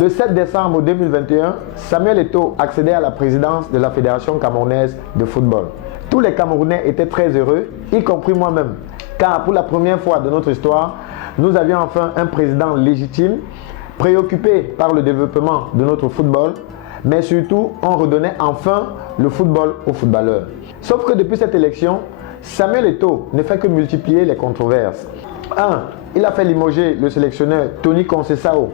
Le 7 décembre 2021, Samuel Eto'o accédait à la présidence de la Fédération camerounaise de football. Tous les Camerounais étaient très heureux, y compris moi-même, car pour la première fois de notre histoire, nous avions enfin un président légitime, préoccupé par le développement de notre football, mais surtout, on redonnait enfin le football aux footballeurs. Sauf que depuis cette élection, Samuel Eto'o ne fait que multiplier les controverses. 1. Il a fait limoger le sélectionneur Tony Conceição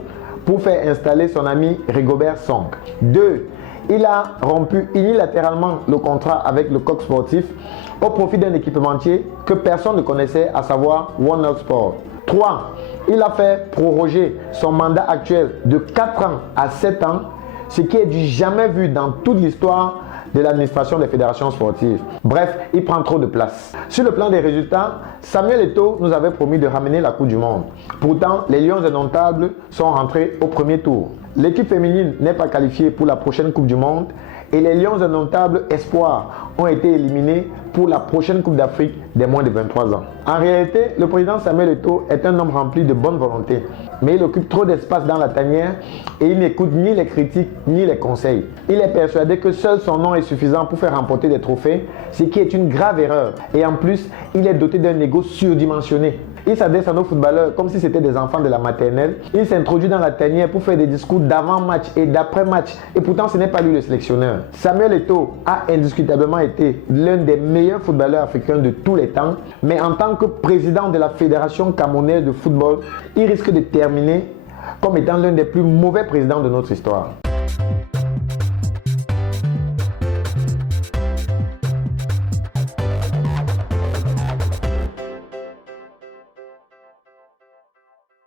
pour faire installer son ami Rigobert Song. 2. Il a rompu unilatéralement le contrat avec le coq sportif au profit d'un équipementier que personne ne connaissait, à savoir Warner Sport. 3. Il a fait proroger son mandat actuel de 4 ans à 7 ans, ce qui est du jamais vu dans toute l'histoire de l'administration des fédérations sportives. Bref, il prend trop de place. Sur le plan des résultats, Samuel Eto'o nous avait promis de ramener la Coupe du Monde. Pourtant, les Lions indomptables sont rentrés au premier tour. L'équipe féminine n'est pas qualifiée pour la prochaine Coupe du Monde et les Lions indomptables espoirs ont été éliminés pour la prochaine Coupe d'Afrique des moins de 23 ans. En réalité, le président Samuel Eto'o est un homme rempli de bonne volonté, mais il occupe trop d'espace dans la tanière et il n'écoute ni les critiques ni les conseils. Il est persuadé que seul son nom est suffisant pour faire remporter des trophées, ce qui est une grave erreur. Et en plus, il est doté d'un ego surdimensionné. Il s'adresse à nos footballeurs comme si c'était des enfants de la maternelle. Il s'introduit dans la tanière pour faire des discours d'avant-match et d'après-match. Et pourtant, ce n'est pas lui le sélectionneur. Samuel Eto'o a indiscutablement été l'un des meilleurs footballeurs africains de tous les temps. Mais en tant que président de la Fédération camerounaise de football, il risque de terminer comme étant l'un des plus mauvais présidents de notre histoire.